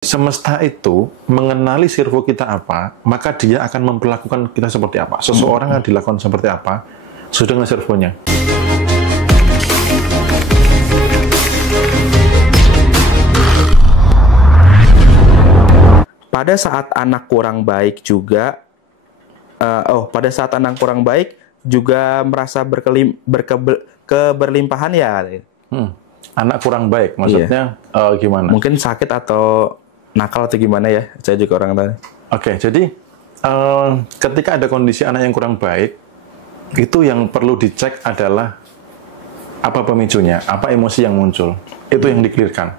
Semesta itu mengenali servo kita apa, maka dia akan memperlakukan kita seperti apa. Seseorang akan dilakukan seperti apa, sesuai dengan servonya. Pada saat anak kurang baik juga, pada saat anak kurang baik juga merasa keberlimpahan ya. Anak kurang baik, maksudnya gimana? Mungkin sakit atau nakal atau gimana ya? Saya juga orang tahu. Oke, jadi ketika ada kondisi anak yang kurang baik, itu yang perlu dicek adalah apa pemicunya, apa emosi yang muncul, itu yang di-clearkan.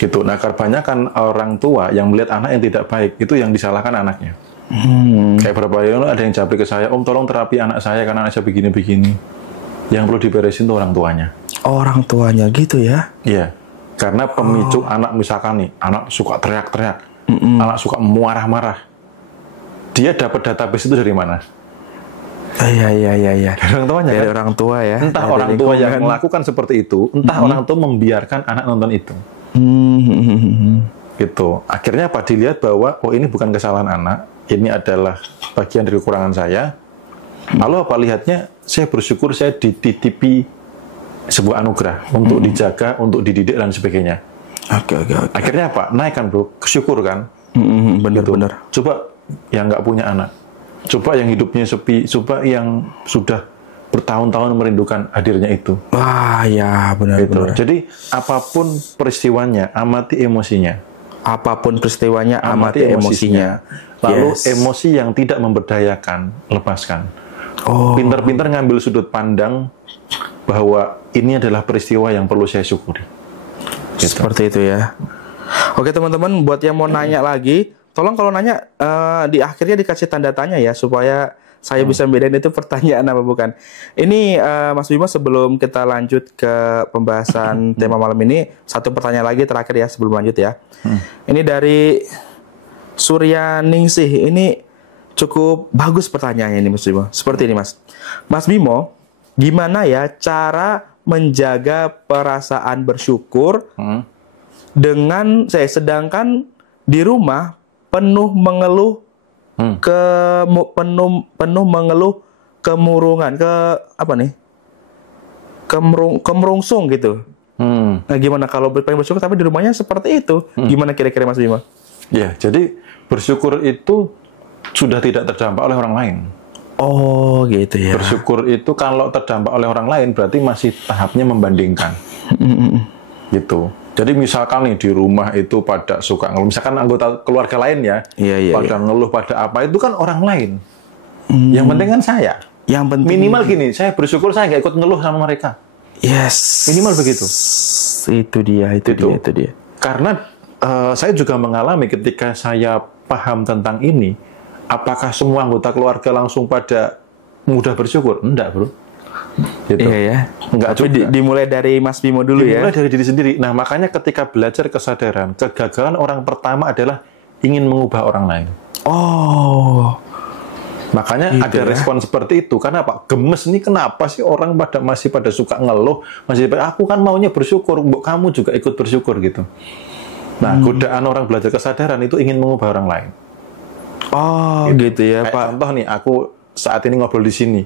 Gitu. Nah, kebanyakan orang tua yang melihat anak yang tidak baik, itu yang disalahkan anaknya. Kayak beberapa yang ada yang japri ke saya, Om tolong terapi anak saya karena anak saya begini-begini. Yang perlu diberesin itu orang tuanya. Orang tuanya gitu ya? Iya. Karena pemicu anak misalkan nih, anak suka teriak-teriak, anak suka marah-marah. Dia dapat database itu dari mana? Iya. Dari orang tuanya Dari kan? orang tua ya. Entah orang tua yang melakukan seperti itu, entah orang tua membiarkan anak nonton itu. Gitu. Akhirnya apa? Dilihat bahwa oh ini bukan kesalahan anak, ini adalah bagian dari kekurangan saya. Lalu apa lihatnya? Saya bersyukur saya dititipi sebuah anugerah untuk dijaga, untuk dididik dan sebagainya. Oke. Akhirnya apa? Naikkan bro, kesyukur kan? Bener. Coba yang nggak punya anak, coba yang hidupnya sepi, coba yang sudah bertahun-tahun merindukan hadirnya itu. Wah ya benar. Jadi apapun peristiwanya, amati emosinya. Apapun peristiwanya, amati emosinya. Lalu emosi yang tidak memberdayakan, lepaskan. Pintar-pintar ngambil sudut pandang bahwa ini adalah peristiwa yang perlu saya syukuri. Gitu. Seperti itu ya. Oke teman-teman, buat yang mau nanya lagi, tolong kalau nanya di akhirnya dikasih tanda tanya ya, supaya saya bisa bedain itu pertanyaan apa bukan. Ini Mas Bimo, sebelum kita lanjut ke pembahasan tema malam ini, satu pertanyaan lagi terakhir ya sebelum lanjut ya. Ini dari Suryaningsih. Ini cukup bagus pertanyaannya ini Mas Bimo. Seperti ini Mas Bimo, gimana ya cara menjaga perasaan bersyukur dengan sedangkan di rumah penuh mengeluh penuh mengeluh kemurungan, kemerungsung gitu. Nah gimana kalau pengen bersyukur tapi di rumahnya seperti itu? Gimana kira-kira Mas Bimo? Ya, jadi bersyukur itu sudah tidak terdampak oleh orang lain. Oh gitu ya. Bersyukur itu kalau terdampak oleh orang lain berarti masih tahapnya membandingkan. Gitu. Jadi misalkan nih di rumah itu pada suka ngeluh, misalkan anggota keluarga lain ya, pada ngeluh pada apa, itu kan orang lain. Yang penting kan saya. Yang penting minimal gini, saya bersyukur saya nggak ikut ngeluh sama mereka. Yes. Minimal begitu. Itu dia. Karena saya juga mengalami ketika saya paham tentang ini, apakah semua anggota keluarga langsung pada mudah bersyukur? Enggak, bro. Gitu. Iya ya. Enggak juga. Dimulai dari Mas Bimo dulu ya. Dimulai dari diri sendiri. Nah, makanya ketika belajar kesadaran, kegagalan orang pertama adalah ingin mengubah orang lain. Makanya gitu ada respon seperti itu. Karena apa? Gemes nih, kenapa sih orang masih pada suka ngeluh? Aku kan maunya bersyukur, kamu juga ikut bersyukur gitu. Nah, godaan orang belajar kesadaran itu ingin mengubah orang lain. Gitu ya, Pak. Contoh nih, aku saat ini ngobrol di sini.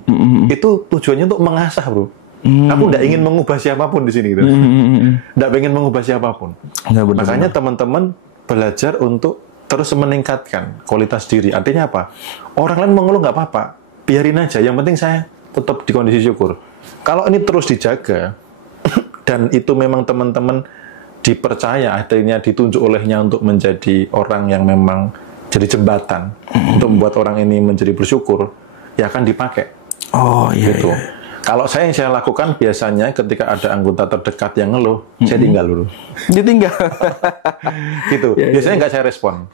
Itu tujuannya untuk mengasah, bro. Aku nggak ingin mengubah siapapun di sini, gitu. Nggak pengen mengubah siapapun. Makanya teman-teman belajar untuk terus meningkatkan kualitas diri. Artinya apa? Orang lain mengeluh nggak apa-apa, biarin aja. Yang penting saya tetap di kondisi syukur. Kalau ini terus dijaga dan itu memang teman-teman dipercaya, akhirnya ditunjuk olehnya untuk menjadi orang yang memang jadi jembatan untuk membuat orang ini menjadi bersyukur, ya akan dipakai. Gitu. Kalau yang saya lakukan biasanya ketika ada anggota terdekat yang ngeluh, saya tinggal dulu. Ditinggal. Gitu. Biasanya nggak saya respon.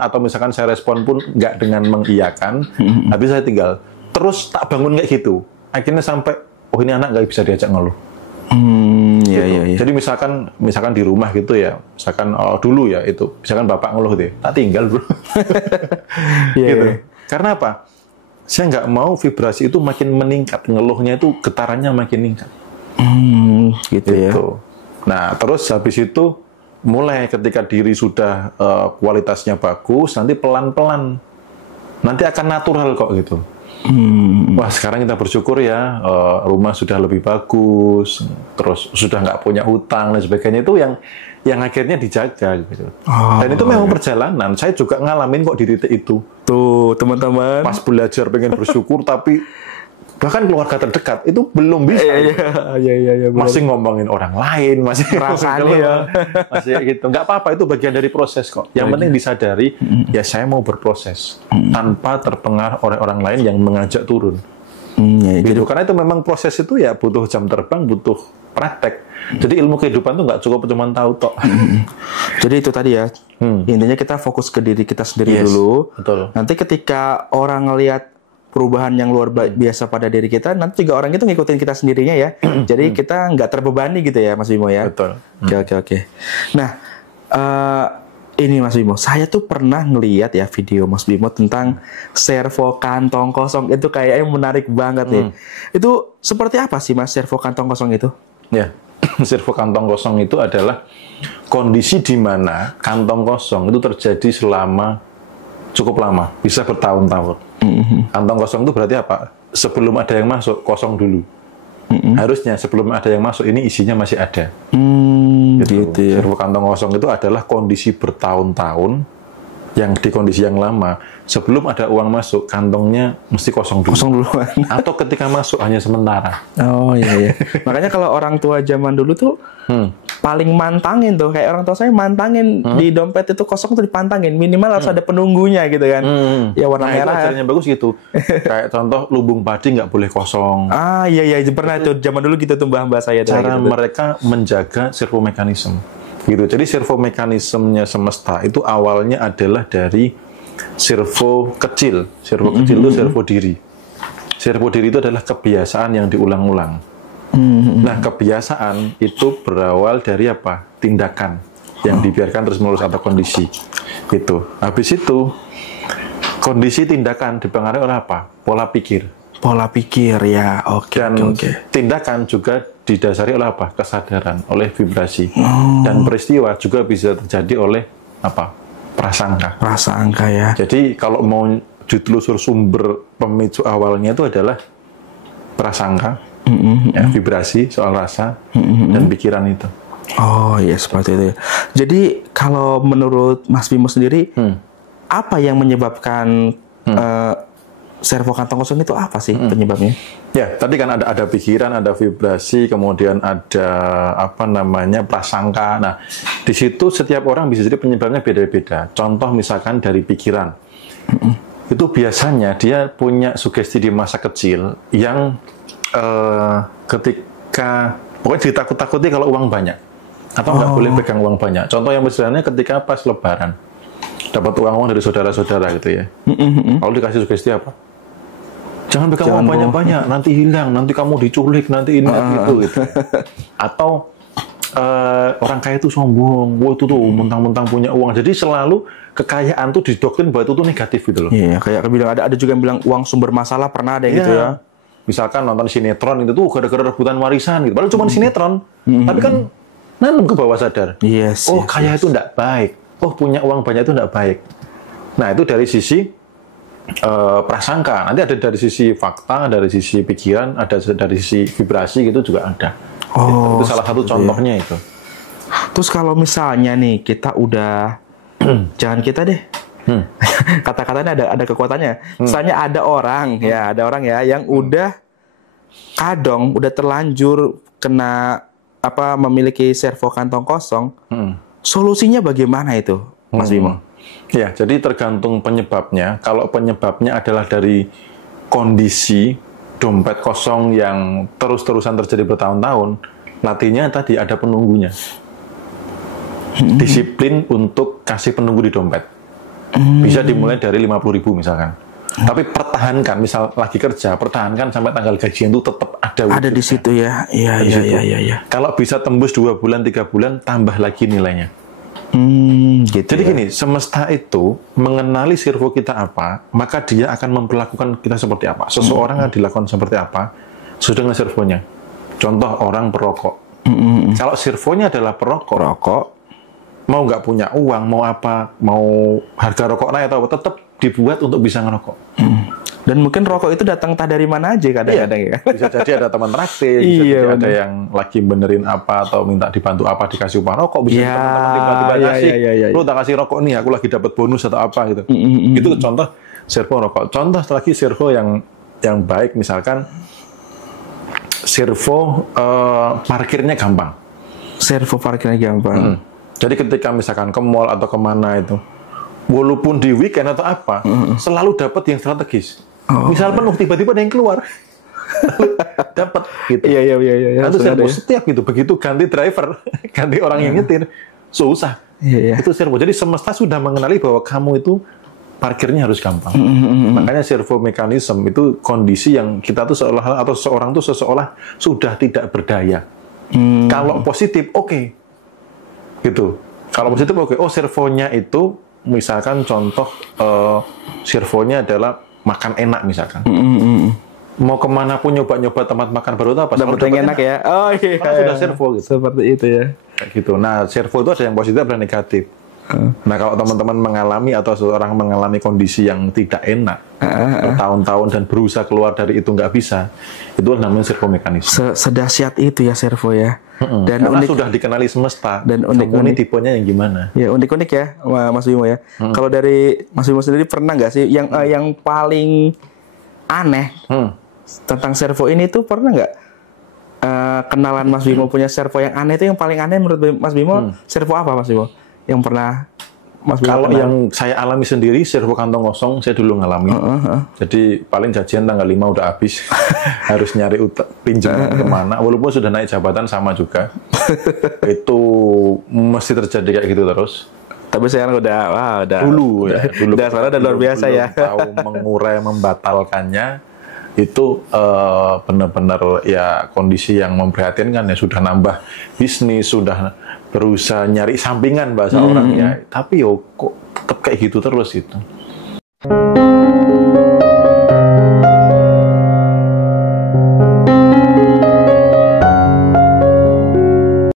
Atau misalkan saya respon pun nggak dengan mengiyakan, tapi saya tinggal. Terus tak bangun kayak gitu. Akhirnya sampai, ini anak nggak bisa diajak ngeluh. Gitu. Jadi misalkan di rumah gitu ya, misalkan dulu ya itu, misalkan bapak ngeluh deh, tak tinggal bro. Gitu. Karena apa? Saya nggak mau vibrasi itu makin meningkat, ngeluhnya itu getarannya makin meningkat. Gitu ya. Nah terus habis itu mulai ketika diri sudah kualitasnya bagus, nanti pelan-pelan, nanti akan natural kok gitu. Wah, sekarang kita bersyukur ya, rumah sudah lebih bagus, terus sudah nggak punya hutang dan sebagainya, itu yang akhirnya dijaga gitu. Dan itu memang perjalanan. Saya juga ngalamin kok di titik itu. Tuh, teman-teman. Pas belajar pengen bersyukur, tapi bahkan keluarga terdekat itu belum bisa. Iya. Masih ngomongin orang lain, masih rasanya ya. Masih gitu. Nggak apa-apa, itu bagian dari proses kok. Yang penting disadari, ya saya mau berproses tanpa terpengaruh oleh orang lain yang mengajak turun. Gitu. Karena itu memang proses itu ya butuh jam terbang, butuh praktek. Jadi ilmu kehidupan tuh nggak cukup cuma tahu tok. Jadi itu tadi ya, intinya kita fokus ke diri kita sendiri dulu. Betul. Nanti ketika orang ngelihat perubahan yang luar biasa pada diri kita, nanti juga orang itu ngikutin kita sendirinya ya. Jadi kita nggak terbebani gitu ya, Mas Bimo ya. Betul. Oke. Nah, ini Mas Bimo, saya tuh pernah ngeliat ya video Mas Bimo tentang servo kantong kosong. Itu kayaknya menarik banget nih. Itu seperti apa sih Mas servo kantong kosong itu? Ya, servo kantong kosong itu adalah kondisi di mana kantong kosong itu terjadi selama cukup lama, bisa bertahun-tahun. Kantong kosong itu berarti apa? Sebelum ada yang masuk, kosong dulu. Harusnya sebelum ada yang masuk, ini isinya masih ada. Gitu ya. Servo kantong kosong itu adalah kondisi bertahun-tahun, yang di kondisi yang lama, sebelum ada uang masuk, kantongnya mesti kosong dulu. Kosong dulu. Atau ketika masuk hanya sementara. Oh iya. Makanya kalau orang tua zaman dulu tuh paling mantangin tuh, kayak orang tua saya mantangin di dompet itu kosong tuh dipantangin, minimal harus ada penunggunya gitu kan. Ya warna merah. Itu ajarannya bagus gitu. Kayak contoh lubung padi nggak boleh kosong. Iya pernah itu zaman dulu gitu tuh mbah saya. Cara gitu. Mereka menjaga servo mekanisme. Gitu. Jadi servo mekanismenya semesta itu awalnya adalah dari servo kecil. Servo kecil itu servo diri. Servo diri itu adalah kebiasaan yang diulang-ulang. Nah, kebiasaan itu berawal dari apa? Tindakan yang dibiarkan terus-menerus atau kondisi. Gitu. Habis itu kondisi tindakan dipengaruhi oleh apa? Pola pikir. Pola pikir ya. Oke. Tindakan juga didasari oleh apa? Kesadaran, oleh vibrasi. Dan peristiwa juga bisa terjadi oleh apa? Prasangka. Prasangka ya. Jadi kalau mau ditelusur sumber pemicu awalnya itu adalah prasangka, ya, vibrasi, soal rasa, dan pikiran itu. Oh iya, seperti itu. Jadi kalau menurut Mas Bimo sendiri, apa yang menyebabkan servo kantong kosong itu apa sih penyebabnya? Ya, tadi kan ada pikiran, ada vibrasi, kemudian ada prasangka. Nah, di situ setiap orang bisa jadi penyebabnya beda-beda. Contoh misalkan dari pikiran. Itu biasanya dia punya sugesti di masa kecil yang ketika pokoknya ditakut-takuti kalau uang banyak atau nggak boleh pegang uang banyak. Contoh yang misalnya ketika pas Lebaran dapat uang dari saudara-saudara gitu ya. Lalu dikasih sugesti apa? Jangan pegang uang banyak-banyak, nanti hilang, nanti kamu diculik, nanti ini gitu. Atau orang kaya itu sombong, wah itu tuh mentang-mentang punya uang. Jadi selalu kekayaan tuh didoktrin bahwa itu tuh negatif gitu loh. Iya, kayak bilang ada juga yang bilang uang sumber masalah, pernah ada yang gitu ya. Misalkan nonton sinetron itu tuh gara-gara rebutan warisan gitu. Padahal cuma sinetron, tapi kan nanam ke bawah sadar. Kaya itu enggak baik. Oh, punya uang banyak itu enggak baik. Nah, itu dari sisi prasangka. Nanti ada dari sisi fakta, dari sisi pikiran, ada dari sisi vibrasi gitu juga ada. Itu salah satu contohnya itu. Terus kalau misalnya nih kita udah jangan kita deh. Kata-katanya ada kekuatannya. Misalnya ada orang ya yang udah kadang udah terlanjur kena memiliki servo kantong kosong. Solusinya bagaimana itu, Mas Bimo? Ya, jadi tergantung penyebabnya. Kalau penyebabnya adalah dari kondisi dompet kosong yang terus-terusan terjadi bertahun-tahun, latihnya tadi ada penunggunya. Disiplin untuk kasih penunggu di dompet. Bisa dimulai dari 50.000 misalkan. Tapi pertahankan, misal lagi kerja, pertahankan sampai tanggal gajian itu tetap ada. Ada di situ ya. Iya. Kalau bisa tembus 2 bulan, 3 bulan, tambah lagi nilainya. Gitu. Jadi gini, semesta itu mengenali servo kita apa, maka dia akan memperlakukan kita seperti apa. Seseorang akan dilakukan seperti apa sudah dengan servonya. Contoh orang perokok. Kalau servonya adalah perokok, mau nggak punya uang, mau apa, mau harga rokok naik atau apa, tetap dibuat untuk bisa ngerokok. Dan mungkin rokok itu datang entah dari mana aja kadang-kadang ya. Bisa jadi ada teman traktir, bisa Iya, jadi ada bener. yang lagi benerin apa atau minta dibantu apa dikasih upah rokok, bisa Ya, teman-teman tiba-tiba iya, ngasih, iya, iya. lu tak kasih rokok nih, aku lagi dapat bonus atau apa gitu. Itu contoh servo rokok. Contoh lagi servo yang baik, misalkan servo parkirnya gampang. Servo parkirnya gampang. Jadi ketika misalkan ke mall atau kemana itu, walaupun di weekend atau apa, selalu dapat yang strategis. Misal penuh, tiba-tiba ada yang keluar. Dapat gitu. Iya. Nah, itu servo Ada ya. setiap gitu. Begitu ganti driver, ganti orang yang nyetir, susah. Iya. Itu servo. Jadi semesta sudah mengenali bahwa kamu itu parkirnya harus gampang. Makanya servo mekanisme itu kondisi yang kita tuh seolah atau seseorang tuh seseolah sudah tidak berdaya. Kalau positif, oke. Gitu. Kalau positif, oke. Oh, servonya itu, misalkan contoh, servonya adalah makan enak misalkan. Mau kemana pun nyoba-nyoba tempat makan baru itu apa? Dapat yang enak ya. Oh iya. Karena sudah servo gitu. Seperti itu ya. Kayak gitu. Nah, servo itu ada yang positif dan negatif. Nah, kalau teman-teman mengalami atau seseorang mengalami kondisi yang tidak enak bertahun-tahun dan berusaha keluar dari itu nggak bisa, itu namanya servo mekanisme. Sedahsyat itu ya servo ya. Dan Karena unik, sudah dikenali semesta. Dan kamu ini unik-unik. tipenya yang gimana? ya unik-unik ya Mas Bimo ya. Kalau dari Mas Bimo sendiri pernah nggak sih yang paling aneh tentang servo ini tuh pernah nggak kenalan Mas Bimo punya servo yang aneh itu yang paling aneh menurut Mas Bimo servo apa Mas Bimo? Yang pernah Mas Bimo Kalau kenal? yang saya alami sendiri, servo kantong kosong, saya dulu ngalami. Jadi paling jajan tanggal 5 udah habis. Harus nyari pinjaman kemana. Walaupun sudah naik jabatan sama juga. Itu mesti terjadi kayak gitu terus. Tapi sekarang udah Dulu sekarang udah luar biasa ya. Tahu mengurai, membatalkannya. Itu benar-benar ya kondisi yang memprihatinkan ya. Sudah nambah bisnis, sudah berusaha nyari sampingan bahasa orangnya, tapi yo kok tetap kayak gitu terus itu.